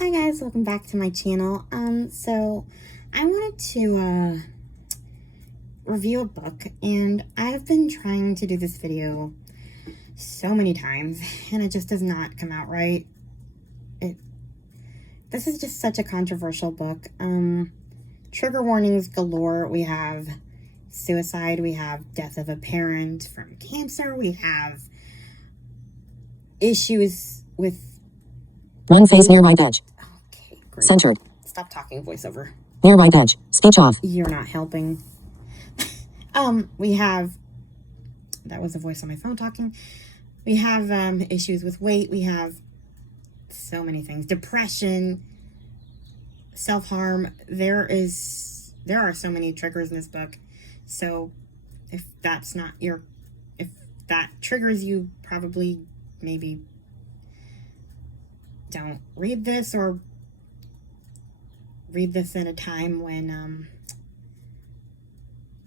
Hi guys, welcome back to my channel. So I wanted to review a book, and I've been trying to do this video so many times and it just does not come out right. This is just such a controversial book. Trigger warnings galore. We have suicide, we have death of a parent from cancer, we have issues with Run face near right edge. Okay, great. Centered. Stop talking, voiceover. Near right edge. Sketch off. You're not helping. We have, that was a voice on my phone talking. We have issues with weight. We have so many things. Depression, self-harm. There are so many triggers in this book. So if that triggers you, probably maybe don't read this, or read this in a time when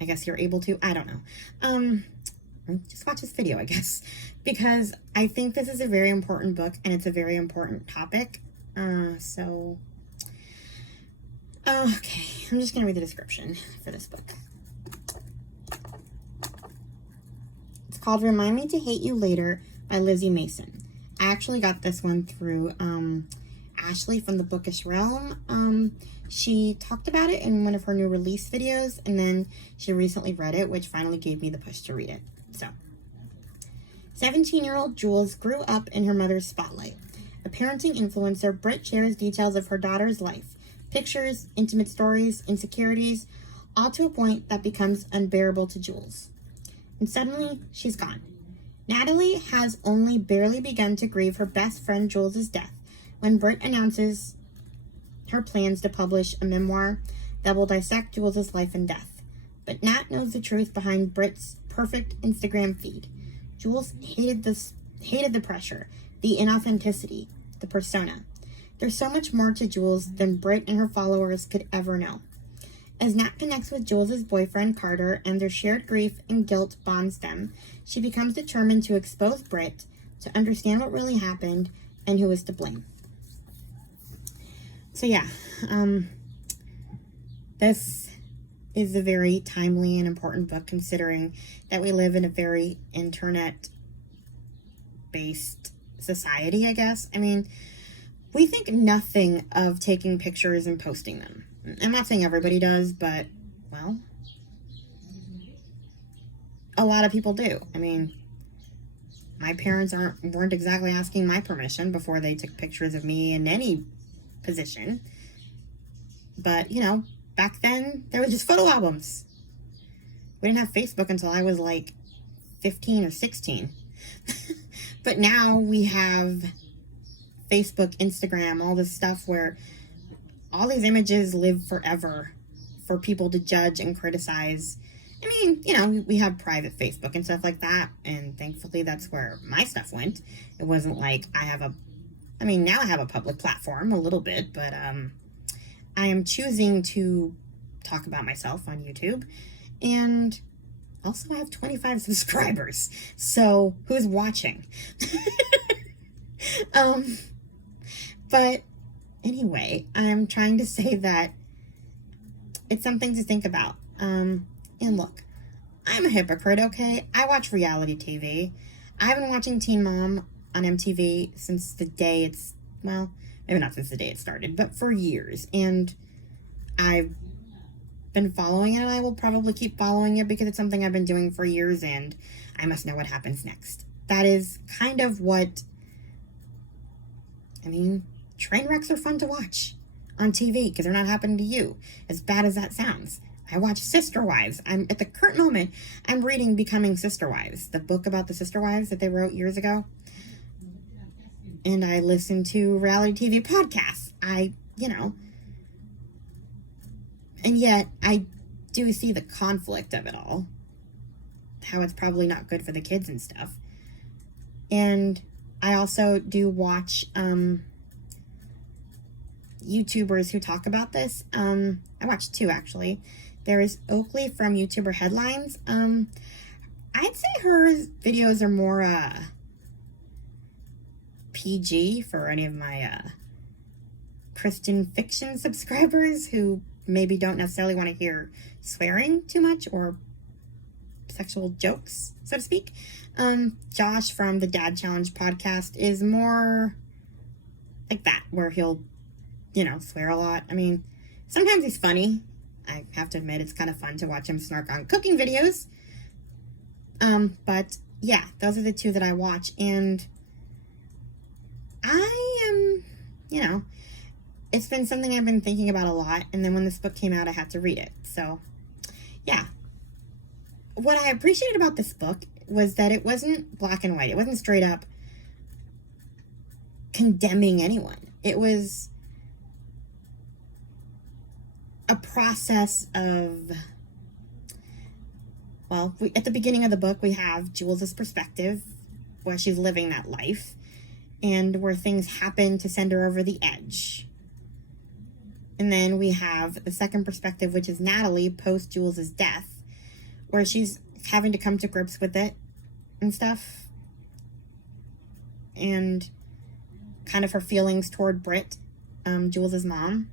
I guess you're able to. I don't know. Just watch this video, I guess, because I think this is a very important book and it's a very important topic. Okay, I'm just gonna read the description for this book. It's called Remind Me to Hate You Later by Lizzy Mason. I actually got this one through Ashley from the Bookish Realm. She talked about it in one of her new release videos, and then she recently read it, which finally gave me the push to read it. So, 17-year-old Jules grew up in her mother's spotlight. A parenting influencer, Britt shares details of her daughter's life, pictures, intimate stories, insecurities, all to a point that becomes unbearable to Jules. And suddenly, she's gone. Natalie has only barely begun to grieve her best friend Jules' death when Britt announces her plans to publish a memoir that will dissect Jules' life and death. But Nat knows the truth behind Britt's perfect Instagram feed. Jules hated the pressure, the inauthenticity, the persona. There's so much more to Jules than Britt and her followers could ever know. As Nat connects with Jules' boyfriend Carter and their shared grief and guilt bonds them, she becomes determined to expose Britt, to understand what really happened and who is to blame. So yeah, this is a very timely and important book, considering that we live in a very internet-based society, I guess. I mean, we think nothing of taking pictures and posting them. I'm not saying everybody does, but, well, a lot of people do. I mean, my parents weren't exactly asking my permission before they took pictures of me in any position. But, you know, back then, there was just photo albums. We didn't have Facebook until I was like 15 or 16. But now we have Facebook, Instagram, all this stuff where all these images live forever for people to judge and criticize. I mean, you know, we have private Facebook and stuff like that, and thankfully that's where my stuff went. It wasn't like now I have a public platform a little bit, but I am choosing to talk about myself on YouTube, and also I have 25 subscribers, so who's watching? But anyway, I'm trying to say that it's something to think about. And look, I'm a hypocrite, okay? I watch reality TV. I've been watching Teen Mom on MTV since the day maybe not since the day it started, but for years. And I've been following it, and I will probably keep following it because it's something I've been doing for years, and I must know what happens next. That is kind of what, I mean, train wrecks are fun to watch on TV because they're not happening to you, as bad as that sounds. I watch Sister Wives. At the current moment, I'm reading Becoming Sister Wives, the book about the Sister Wives that they wrote years ago. And I listen to reality TV podcasts. And yet I do see the conflict of it all. How it's probably not good for the kids and stuff. And I also do watch YouTubers who talk about this. I watched two, actually. There is Oakley from YouTuber Headlines. I'd say her videos are more PG for any of my Christian fiction subscribers who maybe don't necessarily want to hear swearing too much or sexual jokes, so to speak. Josh from the Dad Challenge podcast is more like that, where he'll, swear a lot. I mean, sometimes he's funny. I have to admit, it's kind of fun to watch him snark on cooking videos. But yeah, those are the two that I watch, and I am, it's been something I've been thinking about a lot, and then when this book came out, I had to read it. So, yeah. What I appreciated about this book was that it wasn't black and white. It wasn't straight up condemning anyone. It was a process of, at the beginning of the book, we have Jules' perspective, where she's living that life, and where things happen to send her over the edge. And then we have the second perspective, which is Natalie post Jules' death, where she's having to come to grips with it and stuff. And kind of her feelings toward Britt, Jules' mom.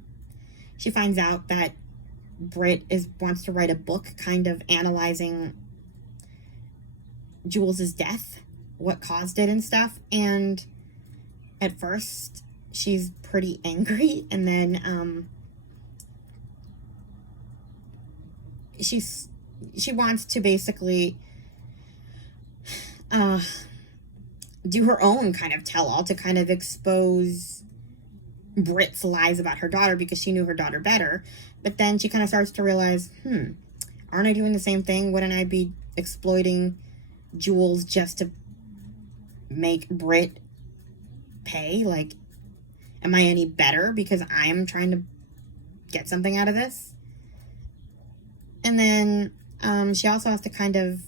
She finds out that Britt wants to write a book kind of analyzing Jules' death, what caused it and stuff. And at first, she's pretty angry, and then she wants to basically do her own kind of tell-all to kind of expose Britt's lies about her daughter, because she knew her daughter better. But then she kind of starts to realize, aren't I doing the same thing? Wouldn't I be exploiting Jules just to make Britt pay? Like, am I any better because I'm trying to get something out of this? And then she also has to kind of,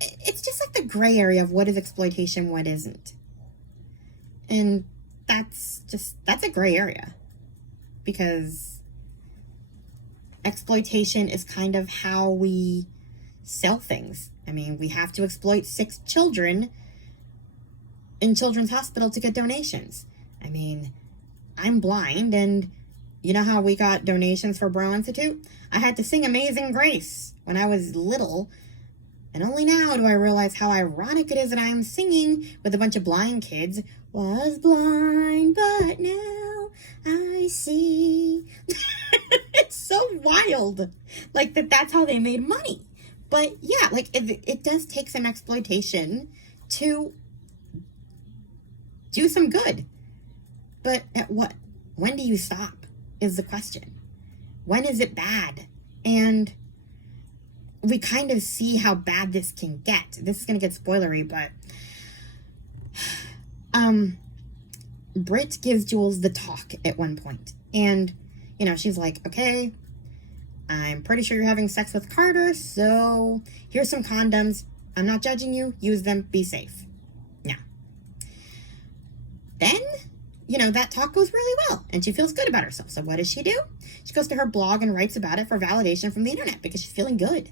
it's just like the gray area of what is exploitation, what isn't. And that's a gray area, because exploitation is kind of how we sell things. I mean, we have to exploit 6 children in Children's Hospital to get donations. I mean, I'm blind, and you know how we got donations for Braille Institute? I had to sing Amazing Grace when I was little, and only now do I realize how ironic it is that I am singing with a bunch of blind kids. Was blind, but now I see. It's so wild. Like, that's how they made money. But yeah, like, it does take some exploitation to do some good. But at what? When do you stop is the question. When is it bad? And we kind of see how bad this can get. This is going to get spoilery, but Britt gives Jules the talk at one point. And, she's like, okay, I'm pretty sure you're having sex with Carter, so here's some condoms. I'm not judging you. Use them. Be safe. Now, then, that talk goes really well, and she feels good about herself. So what does she do? She goes to her blog and writes about it for validation from the internet, because she's feeling good.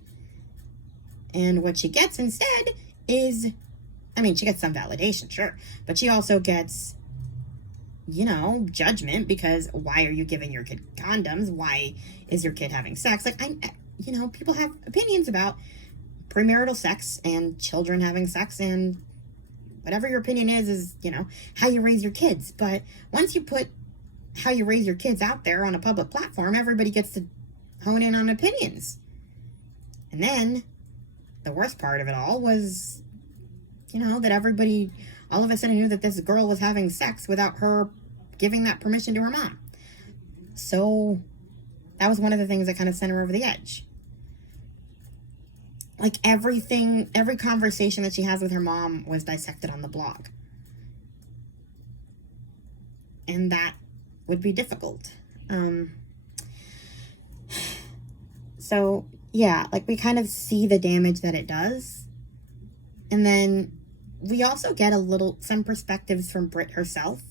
And what she gets instead is, she gets some validation, sure, but she also gets, judgment, because why are you giving your kid condoms? Why is your kid having sex? Like, people have opinions about premarital sex and children having sex, and whatever your opinion is, how you raise your kids. But once you put how you raise your kids out there on a public platform, everybody gets to hone in on opinions. And then the worst part of it all was, that everybody all of a sudden knew that this girl was having sex without her giving that permission to her mom. So that was one of the things that kind of sent her over the edge. Like, every conversation that she has with her mom was dissected on the blog. And that would be difficult. So, yeah, like, we kind of see the damage that it does. And then we also get some perspectives from Britt herself.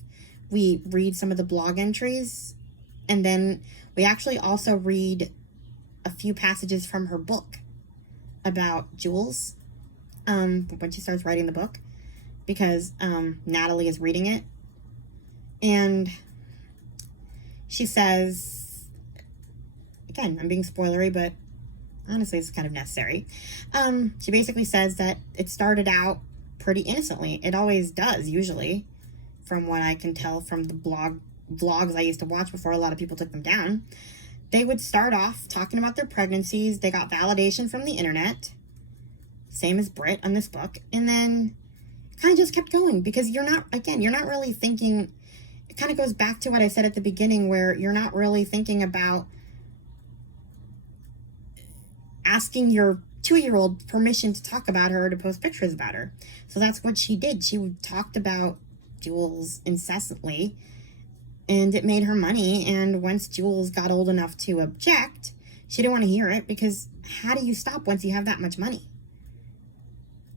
We read some of the blog entries, and then we actually also read a few passages from her book about Jules, when she starts writing the book, because Natalie is reading it. And she says, again, I'm being spoilery, but honestly, it's kind of necessary. She basically says that it started out pretty innocently. It always does, usually, from what I can tell from the vlogs I used to watch before a lot of people took them down. They would start off talking about their pregnancies. They got validation from the internet, same as Britt on this book, and then kind of just kept going, because you're not really thinking. It kind of goes back to what I said at the beginning, where you're not really thinking about asking your 2-year-old permission to talk about her, to post pictures about her. So that's what she did. She talked about Jules incessantly, and it made her money. And once Jules got old enough to object, she didn't want to hear it, because how do you stop once you have that much money?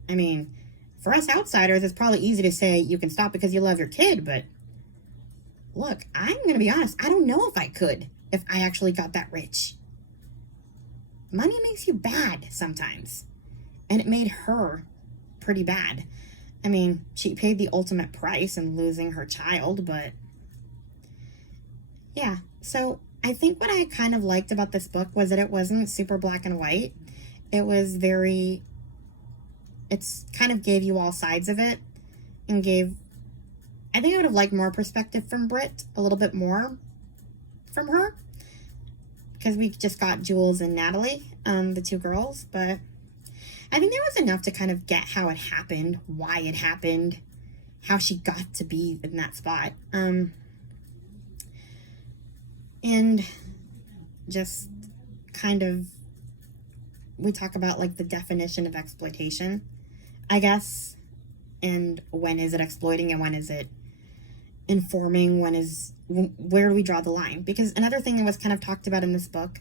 I mean, for us outsiders, it's probably easy to say you can stop because you love your kid, but look, I'm going to be honest, I don't know if I could, if I actually got that rich. Money makes you bad sometimes, and it made her pretty bad. I mean, she paid the ultimate price in losing her child, but yeah. So I think what I kind of liked about this book was that it wasn't super black and white. It was it's kind of gave you all sides of it, and I think I would have liked more perspective from Britt, a little bit more from her, because we just got Jules and Natalie, the 2 girls, but I think there was enough to kind of get how it happened, why it happened, how she got to be in that spot, and just kind of, we talk about like the definition of exploitation, I guess, and when is it exploiting and when is it informing, where do we draw the line? Because another thing that was kind of talked about in this book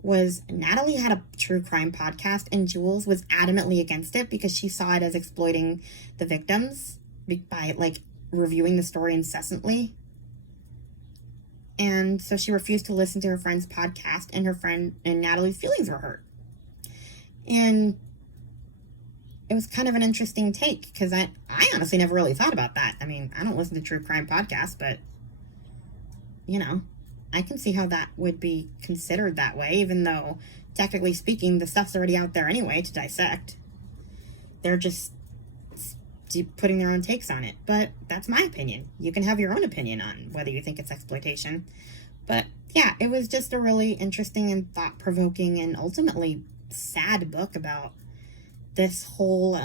was Natalie had a true crime podcast, and Jules was adamantly against it because she saw it as exploiting the victims by like reviewing the story incessantly. And so she refused to listen to her friend's podcast, and her friend and Natalie's feelings were hurt. And it was kind of an interesting take, because I honestly never really thought about that. I mean, I don't listen to true crime podcasts, but, you know, I can see how that would be considered that way, even though, technically speaking, the stuff's already out there anyway to dissect. They're just putting their own takes on it. But that's my opinion. You can have your own opinion on whether you think it's exploitation. But, yeah, it was just a really interesting and thought-provoking and ultimately sad book about this whole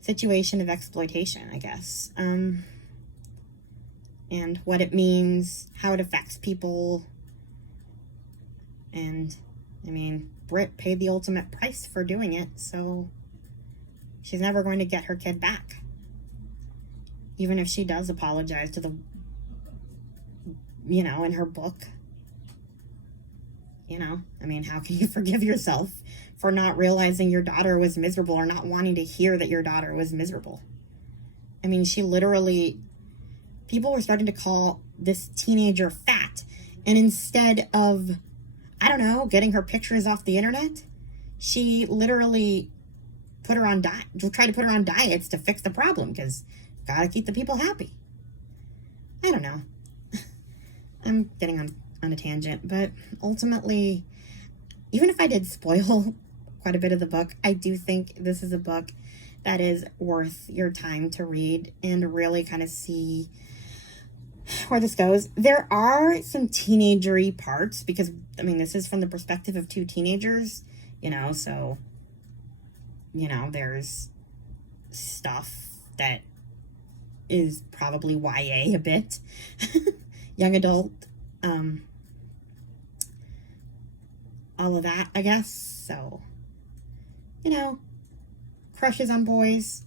situation of exploitation, I guess, and what it means, how it affects people. And I mean, Britt paid the ultimate price for doing it, so she's never going to get her kid back, even if she does apologize to in her book. I mean, how can you forgive yourself for not realizing your daughter was miserable, or not wanting to hear that your daughter was miserable? I mean, people were starting to call this teenager fat, and instead of, I don't know, getting her pictures off the internet, she literally tried to put her on diets to fix the problem, because gotta keep the people happy. I don't know. I'm getting on a tangent, but ultimately, even if I did spoil quite a bit of the book, I do think this is a book that is worth your time to read and really kind of see where this goes. There are some teenagery parts, because I mean, this is from the perspective of 2 teenagers, so there's stuff that is probably YA a bit, young adult, all of that, I guess. So, crushes on boys,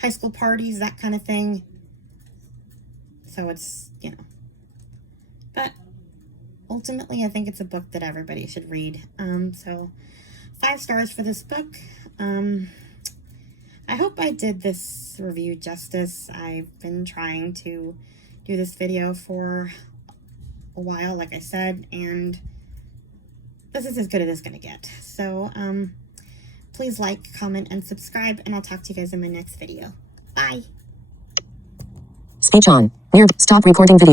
high school parties, that kind of thing. So it's, but ultimately I think it's a book that everybody should read. So 5 stars for this book. I hope I did this review justice. I've been trying to do this video for a while, like I said, and this is as good as it's gonna get. So please like, comment, and subscribe, and I'll talk to you guys in my next video. Bye. Speech on. Weird. Stop recording video.